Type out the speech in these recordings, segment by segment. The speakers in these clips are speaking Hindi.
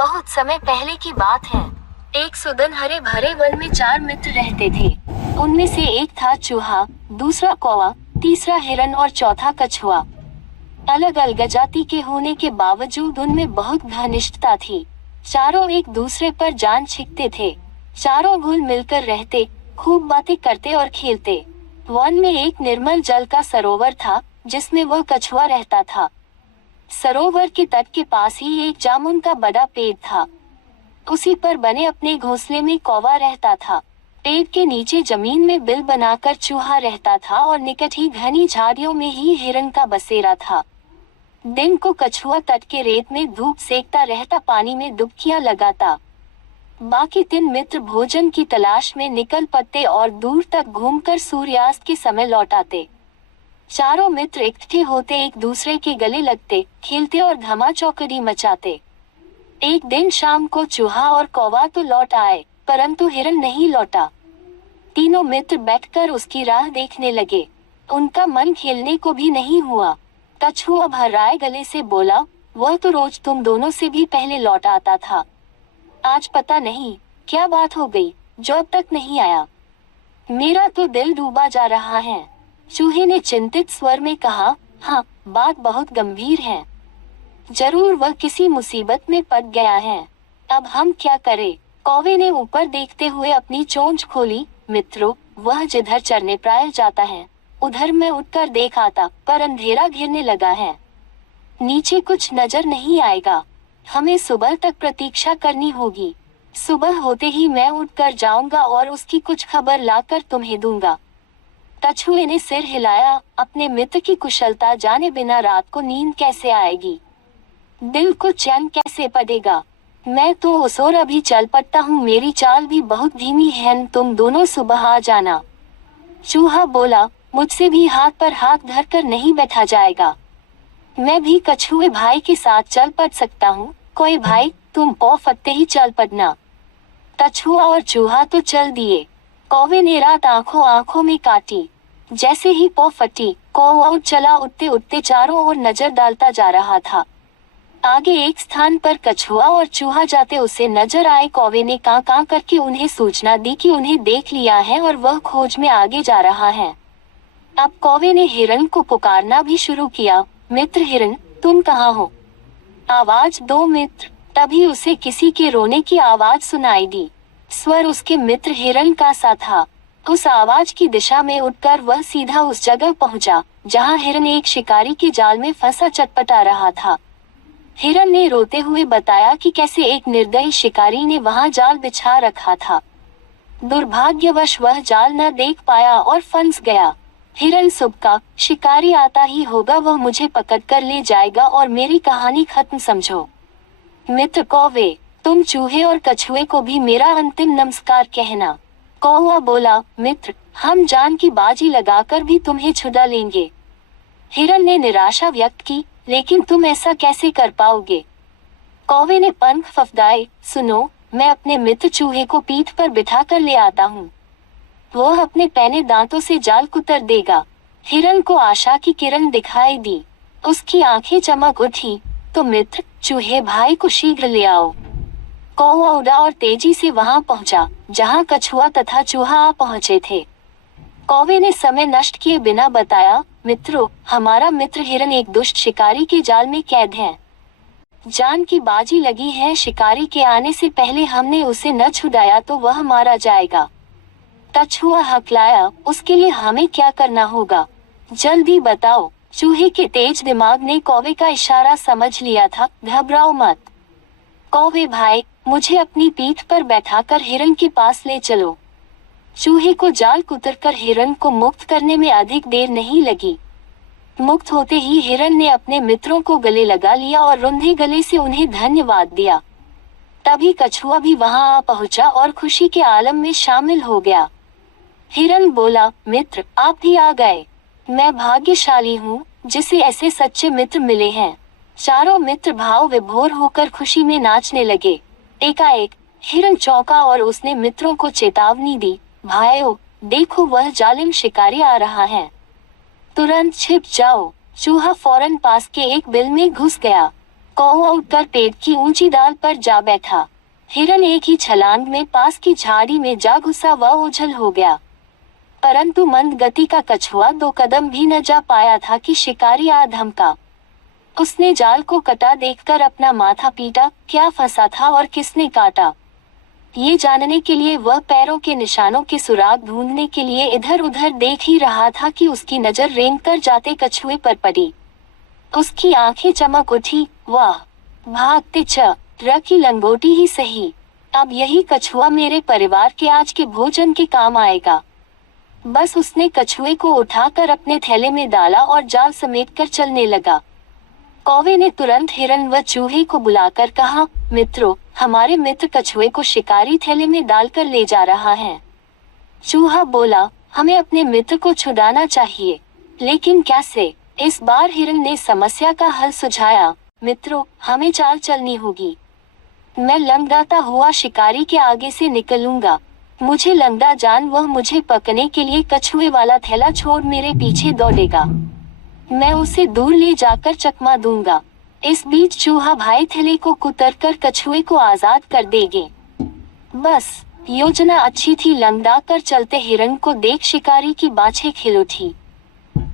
बहुत समय पहले की बात है। एक सुदन हरे भरे वन में 4 मित्र रहते थे। उनमें से एक था चूहा, दूसरा कौवा, तीसरा हिरन और चौथा कछुआ। अलग अलग जाति के होने के बावजूद उनमें बहुत घनिष्ठता थी। चारों एक दूसरे पर जान छिड़कते थे। चारों घुल मिलकर रहते, खूब बातें करते और खेलते। वन में एक निर्मल जल का सरोवर था, जिसमें वह कछुआ रहता था। सरोवर के तट के पास ही एक जामुन का बड़ा पेड़ था। उसी पर बने अपने घोंसले में कौवा रहता था। पेड़ के नीचे जमीन में बिल बनाकर चूहा रहता था और निकट ही घनी झाड़ियों में ही हिरन का बसेरा था। दिन को कछुआ तट के रेत में धूप सेकता रहता, पानी में डुबकियां लगाता। बाकी 3 मित्र भोजन की तलाश में निकल पड़ते और दूर तक घूमकर सूर्यास्त के समय लौट आते। चारों मित्र इकट्ठे होते, एक दूसरे के गले लगते, खेलते और धमाचौकड़ी मचाते। एक दिन शाम को चूहा और कौवा तो लौट आए, परंतु हिरन नहीं लौटा। तीनों मित्र बैठकर उसकी राह देखने लगे। उनका मन खेलने को भी नहीं हुआ। कछुआ भर्राए गले से बोला, वह तो रोज तुम दोनों से भी पहले लौट आता था। आज पता नहीं क्या बात हो गई, जो अब तक नहीं आया। मेरा तो दिल डूबा जा रहा है। चूहे ने चिंतित स्वर में कहा, हाँ, बात बहुत गंभीर है। जरूर वह किसी मुसीबत में पड़ गया है। अब हम क्या करें? कौवे ने ऊपर देखते हुए अपनी चोंच खोली। मित्रों, वह जिधर चरने प्राय जाता है, उधर मैं उठकर देख आता, पर अंधेरा घिरने लगा है। नीचे कुछ नजर नहीं आएगा। हमें सुबह तक प्रतीक्षा करनी होगी। सुबह होते ही मैं उठकर जाऊंगा और उसकी कुछ खबर लाकर तुम्हें दूंगा। कछुए ने सिर हिलाया। अपने मित्र की कुशलता जाने बिना रात को नींद कैसे आएगी? दिल को चैन कैसे पड़ेगा? मैं तो उस ओर अभी चल पड़ता हूँ, मेरी चाल भी बहुत धीमी है, तुम दोनों सुबह आ जाना। चूहा बोला, मुझसे भी हाथ पर हाथ धरकर नहीं बैठा जाएगा। मैं भी कछुए भाई के साथ चल पड़ सकता हूँ। कोई भाई, तुम पौ फटते ही चल पड़ना। कछुआ और चूहा तो चल दिए। कौवे ने रात आंखों आंखों में काटी। जैसे ही पौ फटी, कौवा उठ चला। उठते उठते चारों ओर नजर डालता जा रहा था। आगे एक स्थान पर कछुआ और चूहा जाते उसे नजर आए। कौवे ने कां कां करके उन्हें सूचना दी कि उन्हें देख लिया है और वह खोज में आगे जा रहा है। अब कौवे ने हिरन को पुकारना भी शुरू किया। मित्र हिरन, तुम कहाँ हो? आवाज दो मित्र। तभी उसे किसी के रोने की आवाज सुनाई दी। स्वर उसके मित्र हिरन का सा था। उस आवाज की दिशा में उठकर वह सीधा उस जगह पहुंचा, जहां हिरन एक शिकारी के जाल में फंसा चटपटा रहा था। हिरन ने रोते हुए बताया कि कैसे एक निर्दयी शिकारी ने वहां जाल बिछा रखा था। दुर्भाग्यवश वह जाल न देख पाया और फंस गया। हिरन सुबका, शिकारी आता ही होगा, वह मुझे पकड़कर ले जाएगा और मेरी कहानी खत्म समझो। मित्र कौवे, तुम चूहे और कछुए को भी मेरा अंतिम नमस्कार कहना। कौवा बोला, मित्र, हम जान की बाजी लगाकर भी तुम्हें छुड़ा लेंगे। हिरन ने निराशा व्यक्त की, लेकिन तुम ऐसा कैसे कर पाओगे? कौवे ने पंख फफडाए। सुनो, मैं अपने मित्र चूहे को पीठ पर बिठा कर ले आता हूँ। वह अपने पैने दांतों से जाल कुतर देगा। हिरन को आशा की किरण दिखाई दी। उसकी आंखें चमक उठी। तो मित्र, चूहे भाई को शीघ्र ले आओ। कौवा उड़ा और तेजी से वहां पहुंचा, जहां कछुआ तथा चूहा आ पहुंचे थे। कौवे ने समय नष्ट किए बिना बताया, मित्रों, हमारा मित्र हिरन एक दुष्ट शिकारी के जाल में कैद है। जान की बाजी लगी है। शिकारी के आने से पहले हमने उसे न छुड़ाया तो वह मारा जाएगा। कछुआ हकलाया, उसके लिए हमें क्या करना होगा? जल्दी बताओ। चूहे के तेज दिमाग ने कौवे का इशारा समझ लिया था। घबराओ मत कौवे भाई, मुझे अपनी पीठ पर बैठाकर हिरन के पास ले चलो। चूहे को जाल कुतरकर हिरन को मुक्त करने में अधिक देर नहीं लगी। मुक्त होते ही हिरन ने अपने मित्रों को गले लगा लिया और रुंधे गले से उन्हें धन्यवाद दिया। तभी कछुआ भी वहां आ पहुंचा और खुशी के आलम में शामिल हो गया। हिरन बोला, मित्र, आप भी आ गए। मैं भाग्यशाली हूँ, जिसे ऐसे सच्चे मित्र मिले हैं। चारों मित्र भाव विभोर होकर खुशी में नाचने लगे। एकाएक हिरन चौंका और उसने मित्रों को चेतावनी दी, भाइयों, देखो वह जालिम शिकारी आ रहा है, तुरंत छिप जाओ। चूहा फौरन पास के एक बिल में घुस गया। कौवा उठकर पेड़ की ऊंची डाल पर जा बैठा। हिरन एक ही छलांग में पास की झाड़ी में जा घुसा व ओझल हो गया। परंतु मंद गति का कछुआ 2 कदम भी न जा पाया था कि शिकारी आ धमका। उसने जाल को कटा देखकर अपना माथा पीटा, क्या फंसा था और किसने काटा। ये जानने के लिए वह पैरों के निशानों के सुराग ढूंढने के लिए इधर उधर देख ही रहा था कि उसकी नजर रेंगकर जाते कछुए पर पड़ी। उसकी आंखें चमक उठी, वाह, भागते र की लंगोटी ही सही, अब यही कछुआ मेरे परिवार के आज के भोजन के काम आएगा। बस उसने कछुए को उठाकर अपने थैले में डाला और जाल समेटकर चलने लगा। कौवे ने तुरंत हिरन व चूहे को बुलाकर कहा, मित्रों, हमारे मित्र कछुए को शिकारी थैले में डालकर ले जा रहा है। चूहा बोला, हमें अपने मित्र को छुड़ाना चाहिए, लेकिन कैसे? इस बार हिरन ने समस्या का हल सुझाया, मित्रों, हमें चाल चलनी होगी। मैं लंगड़ाता हुआ शिकारी के आगे से निकलूंगा। मुझे लंगड़ा जान वह मुझे पकड़ने के लिए कछुए वाला थैला छोड़ मेरे पीछे दौड़ेगा। मैं उसे दूर ले जाकर चकमा दूंगा। इस बीच चूहा भाई थैले को कुतरकर कछुए को आजाद कर देंगे। बस, योजना अच्छी थी। लंगड़ा कर चलते हिरन को देख शिकारी की बाछें खिल उठी।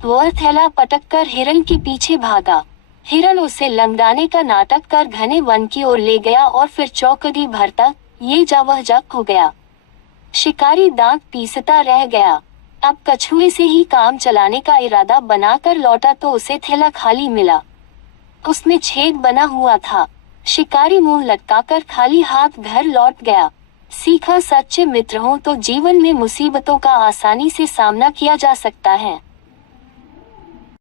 वह थैला पटककर हिरन के पीछे भागा। हिरन उसे लंगड़ाने का नाटक कर घने वन की ओर ले गया और फिर चौकड़ी भरता ये जा वह जा हो गया। शिकारी दांत पीसता रह गया। अब कछुए से ही काम चलाने का इरादा बनाकर लौटा तो उसे थैला खाली मिला। उसमें छेद बना हुआ था। शिकारी मुंह लटकाकर खाली हाथ घर लौट गया। सीखा, सच्चे मित्र हों तो जीवन में मुसीबतों का आसानी से सामना किया जा सकता है।